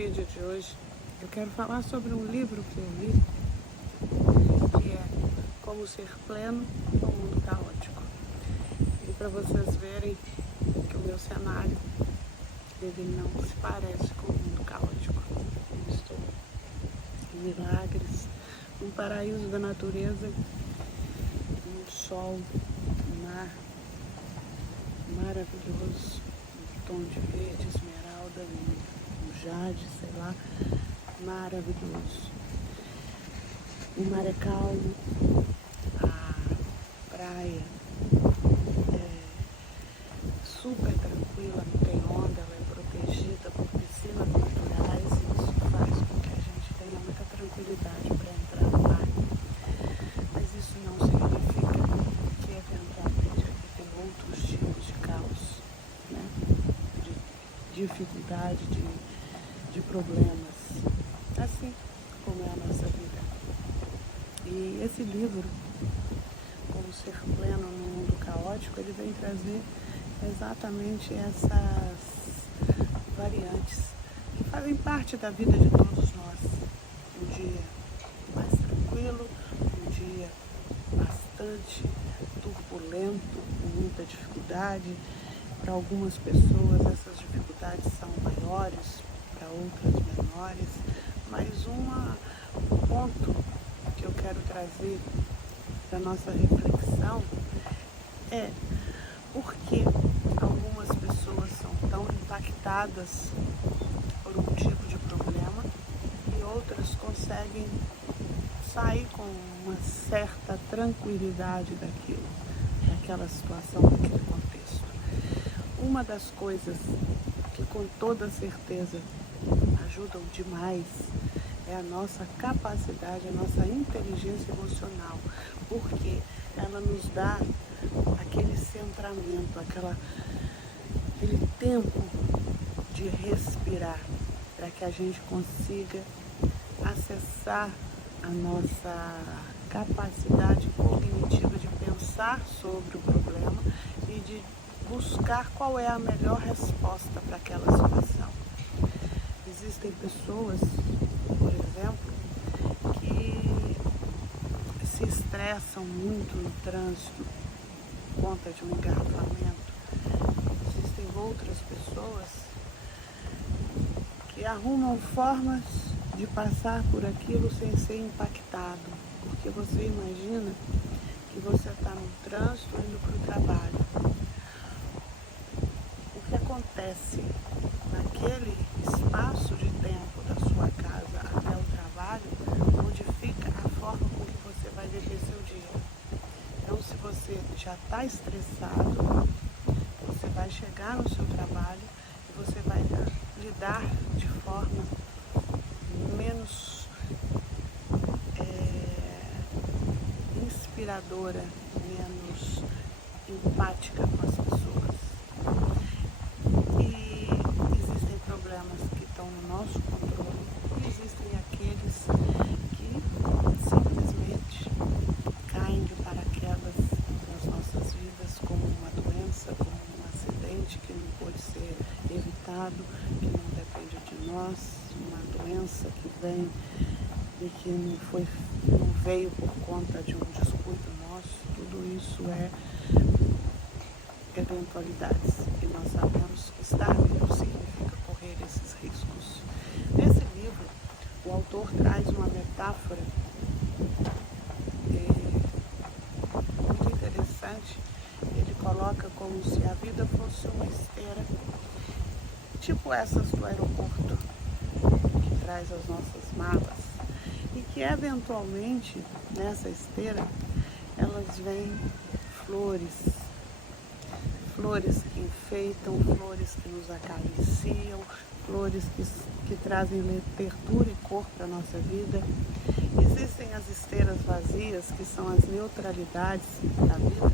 vídeo de hoje eu quero falar sobre um livro que eu li, que é Como Ser Pleno no Mundo Caótico. E para vocês verem que o meu cenário ele não se parece com o mundo caótico. Eu estou em milagres, um paraíso da natureza, um sol, um mar maravilhoso, um tom de verde, esmeralda, um jade, sei lá, maravilhoso. O mar é calmo, a praia é super tranquila, não tem onda, ela é protegida por piscinas naturais e isso faz com que a gente tenha muita tranquilidade para entrar no mar. Mas isso não significa que eventualmente aqui tem outros tipos de caos, né? De dificuldade, de problemas, assim como é a nossa vida. E esse livro, Como Ser Pleno no Mundo Caótico, ele vem trazer exatamente essas variantes que fazem parte da vida de todos nós. Um dia mais tranquilo, um dia bastante turbulento, com muita dificuldade. Para algumas pessoas essas dificuldades são maiores, para outras menores, mas um ponto que eu quero trazer para nossa reflexão é por que algumas pessoas são tão impactadas por um tipo de problema e outras conseguem sair com uma certa tranquilidade daquela situação, daquele contexto. Uma das coisas que com toda certeza ajudam demais é a nossa capacidade, a nossa inteligência emocional, porque ela nos dá aquele centramento, aquele tempo de respirar, para que a gente consiga acessar a nossa capacidade cognitiva de pensar sobre o problema e de buscar qual é a melhor resposta para aquela situação. Existem pessoas, por exemplo, que se estressam muito no trânsito por conta de um engarrafamento. Existem outras pessoas que arrumam formas de passar por aquilo sem ser impactado, porque você imagina que você está no trânsito indo para o trabalho. O que acontece naquele espaço de tempo da sua casa até o trabalho modifica a forma com que você vai viver seu dia. Então, se você já está estressado, você vai chegar no seu trabalho e você vai lidar de forma menos inspiradora, menos empática com as pessoas. E existem problemas que estão no nosso controle e existem aqueles que simplesmente caem de paraquedas nas nossas vidas, como uma doença, como um acidente que não pode ser evitado, que não depende de nós, uma doença que vem e que não veio por conta de um descuido nosso. Tudo isso é eventualidades e nós sabemos que estar vivo significa correr esses riscos. Nesse livro, o autor traz uma metáfora muito interessante. Ele coloca como se a vida fosse uma esteira, tipo essas do aeroporto, que traz as nossas malas, e que eventualmente nessa esteira elas vêm flores que enfeitam, flores que nos acariciam, flores que trazem literatura e cor para a nossa vida. Existem as esteiras vazias, que são as neutralidades da vida,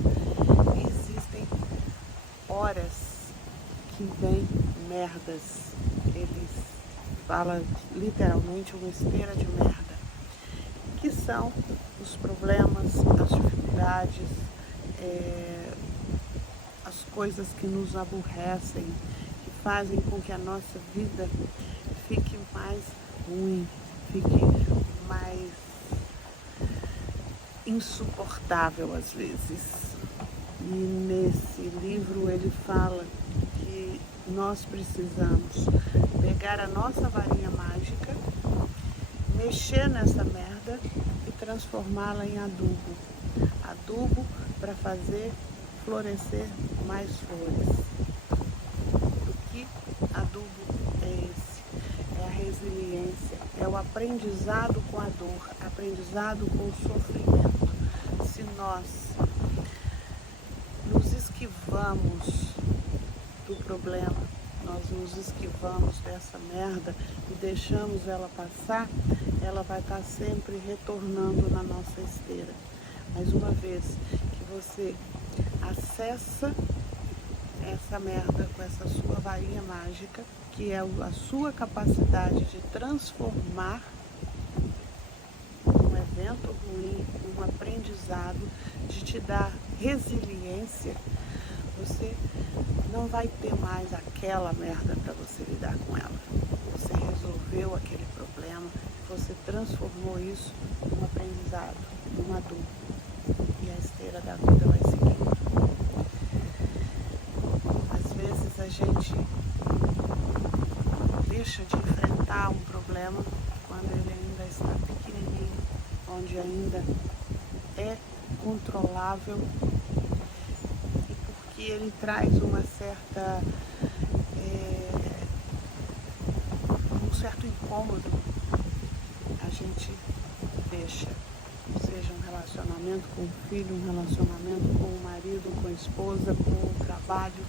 e existem horas que vêm merdas. Eles falam literalmente uma esteira de merda, que são os problemas, as dificuldades, as coisas que nos aborrecem, que fazem com que a nossa vida fique mais ruim, fique mais insuportável às vezes. E nesse livro ele fala que nós precisamos pegar a nossa varinha mágica, mexer nessa merda e transformá-la em adubo. Adubo para fazer florescer mais flores. O que adubo é esse? É a resiliência, é o aprendizado com a dor, aprendizado com o sofrimento. Se nós nos esquivamos do problema, nós nos esquivamos dessa merda e deixamos ela passar, ela vai estar sempre retornando na nossa esteira. Mas uma vez que você acessa essa merda com essa sua varinha mágica, que é a sua capacidade de transformar um evento ruim, um aprendizado, de te dar resiliência, você não vai ter mais aquela merda para você lidar com ela. Você resolveu aquele problema, você transformou isso num aprendizado, num adubo. E a esteira da vida vai seguindo. Às vezes a gente deixa de enfrentar um problema quando ele ainda está pequenininho, onde ainda é controlável, e porque ele traz uma certa um certo incômodo, a gente deixa, seja um relacionamento com o filho, um relacionamento com o marido, com a esposa, com o trabalho,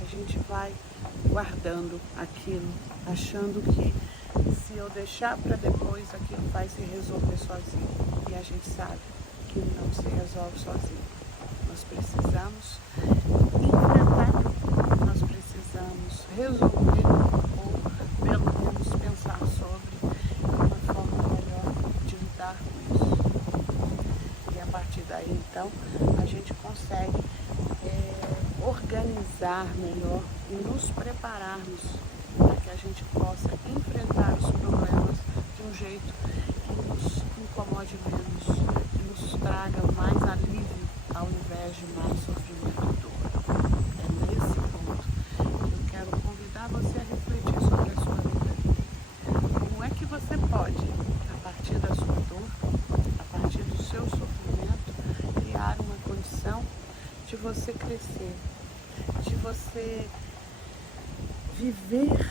a gente vai guardando aquilo, achando que se eu deixar para depois, aquilo vai se resolver sozinho. E a gente sabe que não se resolve sozinho. Nós precisamos enfrentar, nós precisamos resolver, ou pelo menos pensar sobre uma forma melhor de lidar com isso. E a partir daí, então, a gente consegue organizar melhor e nos prepararmos para que a gente possa enfrentar os problemas de um jeito que nos incomode menos, que nos traga mais alívio ao invés de mais sofrimento e dor. É nesse ponto que eu quero convidar você a refletir sobre a sua vida. Como é que você pode, a partir da sua dor, a partir do seu sofrimento, criar uma condição de você crescer, de você viver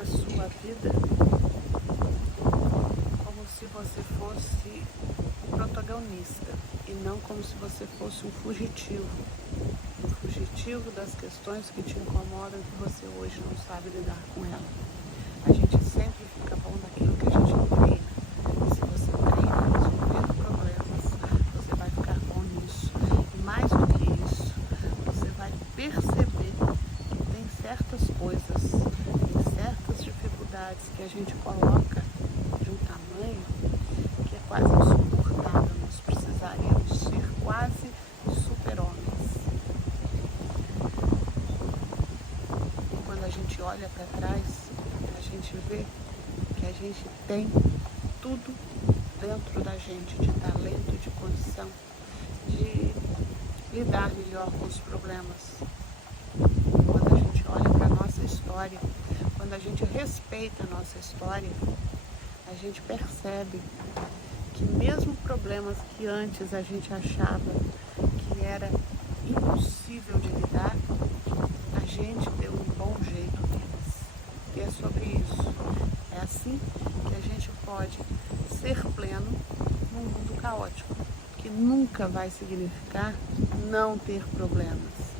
a sua vida como se você fosse um protagonista e não como se você fosse um fugitivo das questões que te incomodam e que você hoje não sabe lidar com elas. A gente sempre fica bom naquilo que a gente treina. E se você treina resolver problemas, você vai ficar bom nisso. E mais do que isso, você vai perceber que tem certas coisas, tem certas dificuldades que a gente coloca de um tamanho que é quase insuportável. Nós precisaríamos ser quase super-homens. E quando a gente olha para trás, a gente vê que a gente tem tudo dentro da gente, de talento, de condição, de lidar melhor com os problemas. Quando a gente olha para a nossa história, quando a gente respeita a nossa história, a gente percebe que mesmo problemas que antes a gente achava que era impossível de lidar, a gente deu um bom jeito neles. E é sobre isso. É assim que a gente pode ser pleno num mundo caótico, que nunca vai significar não ter problemas.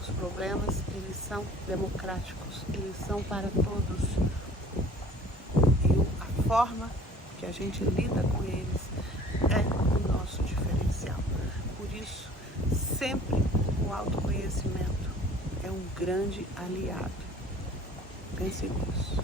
Os problemas, eles são democráticos, eles são para todos. E a forma que a gente lida com eles é o nosso diferencial. Por isso, sempre o autoconhecimento é um grande aliado. Pense nisso.